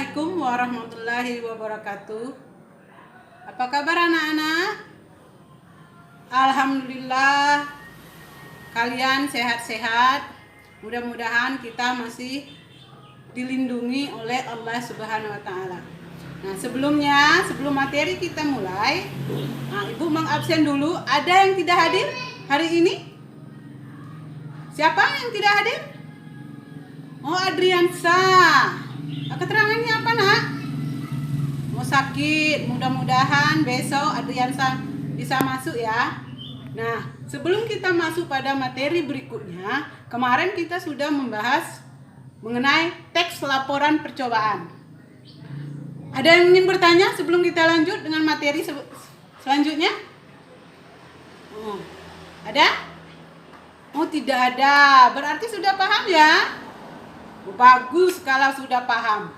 Assalamualaikum warahmatullahi wabarakatuh. Apa kabar anak-anak? Alhamdulillah kalian sehat-sehat. Mudah-mudahan kita masih dilindungi oleh Allah Subhanahu wa taala. Nah, sebelum materi kita mulai, Ibu mengabsen dulu. Ada yang tidak hadir hari ini? Siapa yang tidak hadir? Oh, Adriansa. Keterangannya apa, Nak? Mau sakit. Mudah-mudahan besok Adriansa bisa masuk ya. Nah, sebelum kita masuk pada materi berikutnya, kemarin kita sudah membahas mengenai teks laporan percobaan. Ada yang ingin bertanya sebelum kita lanjut dengan materi selanjutnya? Ada? Oh, tidak ada. Berarti sudah paham ya? Bagus kalau sudah paham.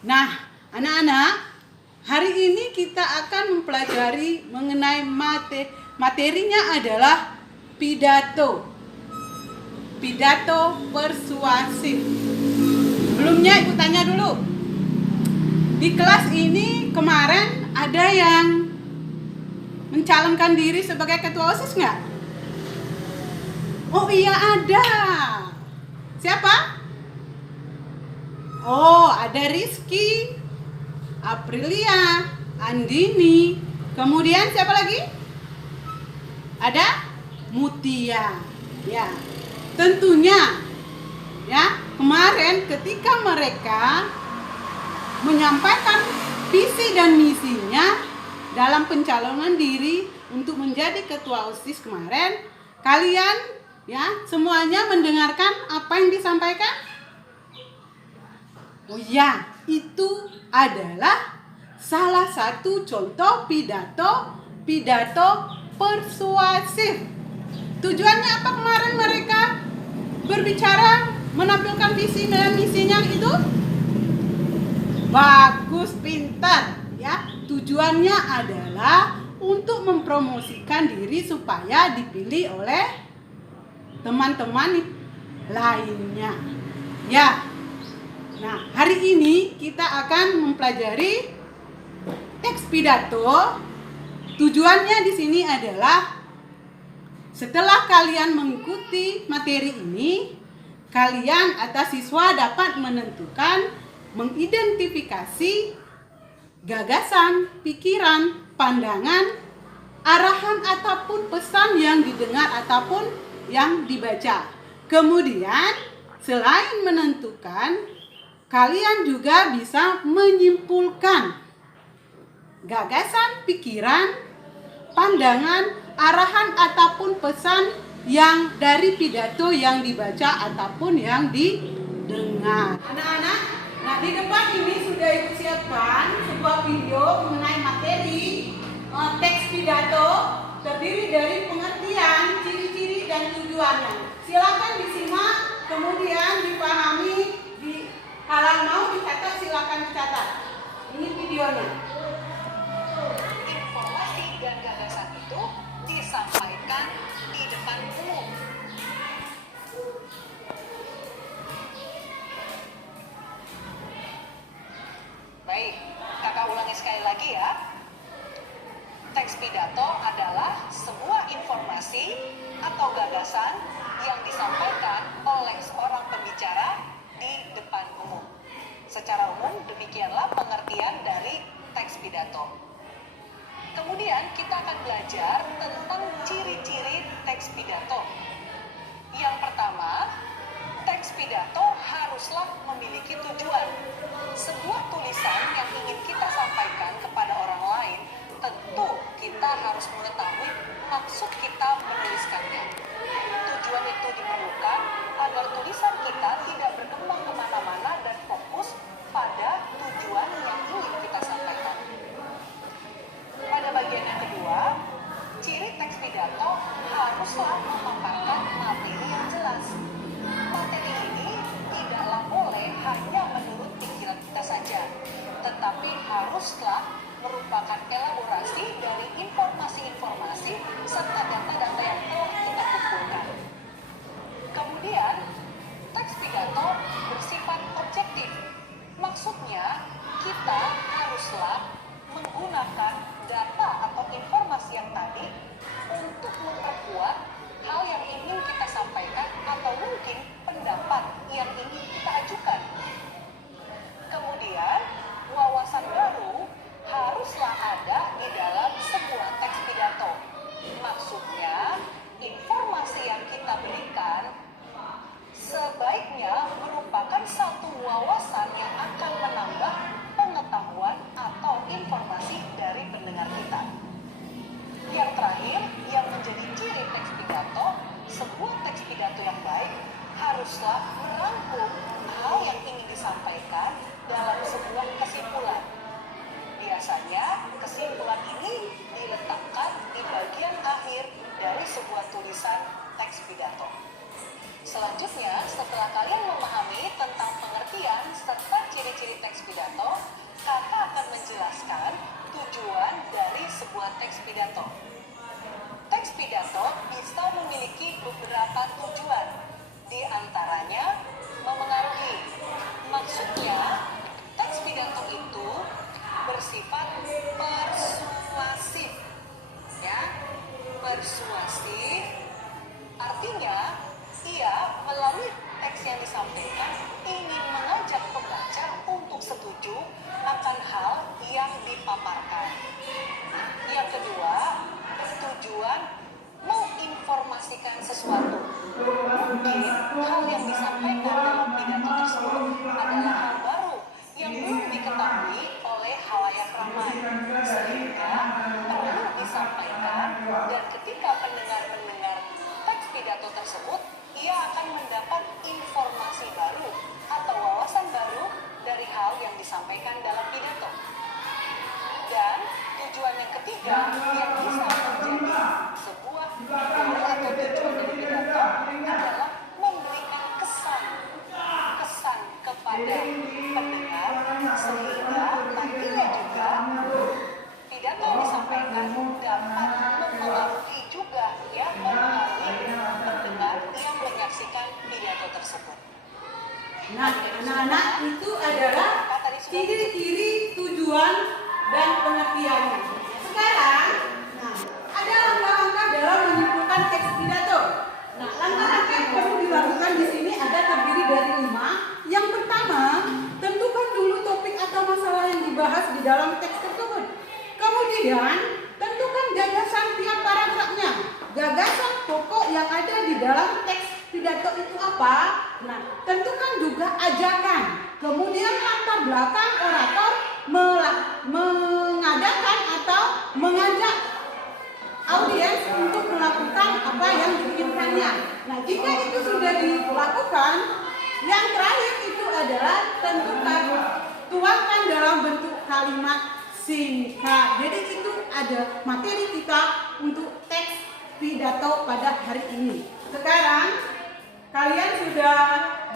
Nah, anak-anak, hari ini kita akan mempelajari mengenai materinya adalah pidato. Pidato persuasif. Sebelumnya Ibu tanya dulu. Di kelas ini kemarin ada yang mencalonkan diri sebagai ketua OSIS nggak? Oh iya ada. Siapa? Oh, ada Rizky, Aprilia, Andini, kemudian siapa lagi? Ada Mutia. Ya, tentunya ya, kemarin ketika mereka menyampaikan visi dan misinya dalam pencalonan diri untuk menjadi ketua OSIS kemarin, kalian ya semuanya mendengarkan apa yang disampaikan? Oh ya, itu adalah salah satu contoh pidato persuasif. Tujuannya apa kemarin mereka berbicara menampilkan visi dan misinya itu? Bagus, pintar ya. Tujuannya adalah untuk mempromosikan diri supaya dipilih oleh teman-teman lainnya. Ya. Nah, hari ini kita akan mempelajari teks pidato. Tujuannya di sini adalah setelah kalian mengikuti materi ini, kalian atau siswa dapat menentukan, mengidentifikasi gagasan, pikiran, pandangan, arahan ataupun pesan yang didengar ataupun yang dibaca. Kemudian, selain menentukan, kalian juga bisa menyimpulkan gagasan, pikiran, pandangan, arahan ataupun pesan yang dari pidato yang dibaca ataupun yang didengar. Anak-anak, nah di depan ini sudah Ibu siapkan sebuah video mengenai materi teks pidato, terdiri dari pengertian, ciri-ciri dan tujuannya. Silakan disimak, kemudian dipahami. Kalau mau dicatat silakan dicatat. Ini videonya. Informasi dan gagasan itu disampaikan di depan umum. Baik, kakak ulangi sekali lagi ya. Teks pidato adalah sebuah informasi atau gagasan yang disampaikan oleh seorang pembicara di depan umum. Secara umum, demikianlah pengertian dari teks pidato. Kemudian kita akan belajar tentang ciri-ciri teks pidato. Yang pertama, teks pidato haruslah memiliki tujuan. Sebuah tulisan yang ingin kita sampaikan kepada orang lain, tentu kita harus mengetahui maksud kita menuliskannya. Tujuan itu diperlukan agar tulisan kita tidak berkembang kemana-mana dan fokus pada tujuan yang ingin kita sampaikan. Pada bagian yang kedua, ciri teks pidato haruslah memaparkan materi yang jelas. Materi ini tidaklah boleh hanya menurut pikiran kita saja, tetapi haruslah merupakan elaborasi dari informasi-informasi serta data-data yang telah kita kumpulkan. Kemudian, teks pidato bersifat objektif. Maksudnya, sebuah teks pidato yang baik haruslah merangkum hal yang ingin disampaikan dalam sebuah kesimpulan. Biasanya kesimpulan ini diletakkan di bagian akhir dari sebuah tulisan teks pidato. Selanjutnya, setelah kalian memahami tentang pengertian serta ciri-ciri teks pidato, kakak akan menjelaskan tujuan dari sebuah teks pidato. Teks pidato bisa memiliki beberapa tujuan, di antaranya memengaruhi. Maksudnya, teks pidato itu bersifat persuasif. Ya, persuasif artinya ia melalui teks yang disampaikan ingin mengajak pembaca untuk setuju akan hal yang dipaparkan. Yang kedua, bertujuan menginformasikan sesuatu. Mungkin hal yang disampaikan dalam pidato tersebut adalah hal baru yang belum diketahui oleh halayak ramai, sehingga perlu disampaikan, dan ketika pendengar mendengar teks pidato tersebut, ia akan mendapat informasi baru atau wawasan baru dari hal yang disampaikan dalam pidato. Dan tujuan yang ketiga yang bisa menjadi sebuah goal atau tujuan dari pidato adalah memberikan kesan kepada pendengar, sehingga nantinya juga pidato yang disampaikan dapat mempengaruhi juga mempengaruhi pendengar yang menyaksikan pidato tersebut. Nah, anak-anak, itu adalah ciri-ciri tujuan dan pengertiannya. Sekarang, ada langkah-langkah dalam menyimpulkan teks pidato. Nah, langkah-langkah yang perlu dilakukan di sini ada terdiri dari 5. Yang pertama, tentukan dulu topik atau masalah yang dibahas di dalam teks tersebut. Kemudian, tentukan gagasan tiap paragrafnya. Gagasan pokok yang ada di dalam teks pidato itu apa? Nah, tentukan juga ajakan. Kemudian latar belakang orator mengadakan atau mengajak audiens untuk melakukan apa yang diinginkannya. Nah, jika itu sudah dilakukan, yang terakhir itu adalah tentukan, tuangkan dalam bentuk kalimat singkat. Jadi itu ada materi kita untuk teks pidato pada hari ini. Sekarang kalian sudah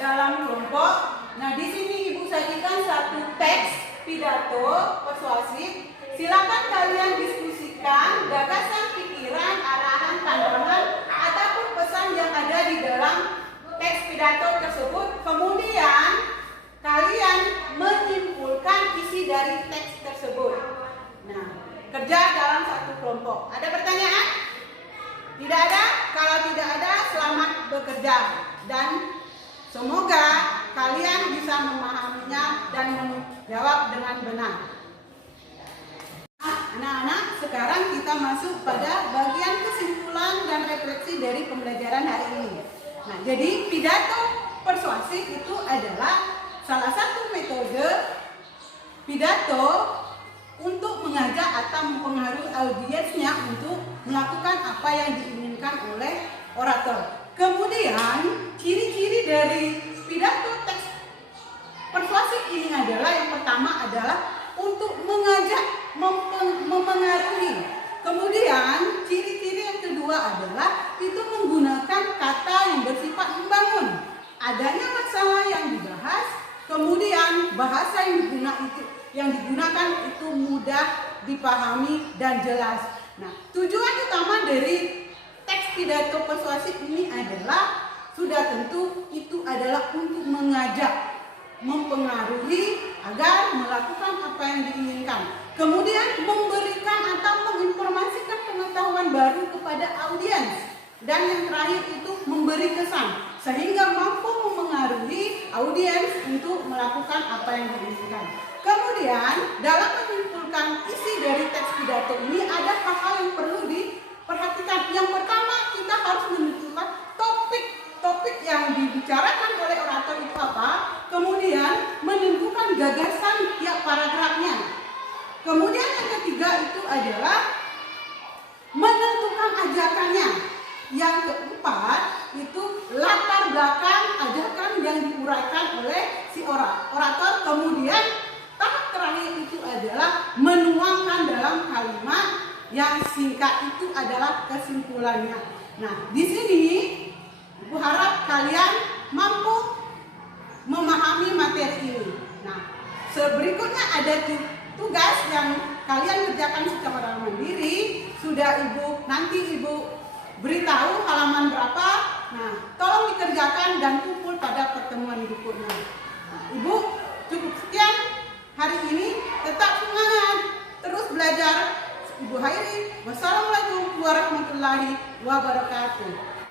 dalam kelompok. Nah, di sini Ibu sajikan satu teks pidato persuasif. Silakan kalian diskusikan gagasan, pikiran, arahan, pandangan ataupun pesan yang ada di dalam teks pidato tersebut. Kemudian kalian menyimpulkan isi dari teks tersebut. Nah, kerja dalam satu kelompok. Ada pertanyaan? Tidak ada? Kalau tidak ada, selamat bekerja. Dan semoga kalian bisa memahaminya dan menjawab dengan benar. Anak-anak, sekarang kita masuk pada bagian kesimpulan dan refleksi dari pembelajaran hari ini. Nah, jadi pidato persuasif itu adalah salah satu metode pidato untuk mengajak atau mempengaruhi audiensnya untuk melakukan apa yang diinginkan oleh orator. Kemudian ciri-ciri dari pidato teks persuasif ini adalah, yang pertama adalah untuk mengajak, mempengaruhi. Kemudian ciri-ciri yang kedua adalah itu menggunakan kata yang bersifat membangun. Adanya masalah yang dibahas, kemudian bahasa yang digunakan itu mudah dipahami dan jelas. Nah, tujuan utama dari teks pidato persuasif ini adalah sudah tentu itu adalah untuk mengajak, mempengaruhi agar melakukan apa yang diinginkan. Kemudian memberikan atau menginformasikan pengetahuan baru kepada audiens. Dan yang terakhir itu memberi kesan sehingga mampu mempengaruhi audiens untuk melakukan apa yang diinginkan. Kemudian dalam menyimpulkan isi dari teks pidato ini ada hal-hal yang perlu diperhatikan. Yang pertama, kita harus menentukan topik yang dibicarakan oleh orator itu apa. Kemudian menentukan gagasan tiap paragrafnya. Kemudian yang ketiga itu adalah menentukan ajakannya. Yang keempat orator, kemudian tahap terakhir itu adalah menuangkan dalam kalimat yang singkat itu adalah kesimpulannya. Nah, di sini Ibu harap kalian mampu memahami materi ini. Nah, berikutnya ada tugas yang kalian kerjakan secara mandiri. Sudah nanti Ibu beritahu halaman berapa. Nah, tolong dikerjakan dan kumpul pada pertemuan berikutnya. Nah, Ibu cukup sekian hari ini. Tetap semangat, terus belajar. Ibu Hairi, wassalamualaikum warahmatullahi wabarakatuh.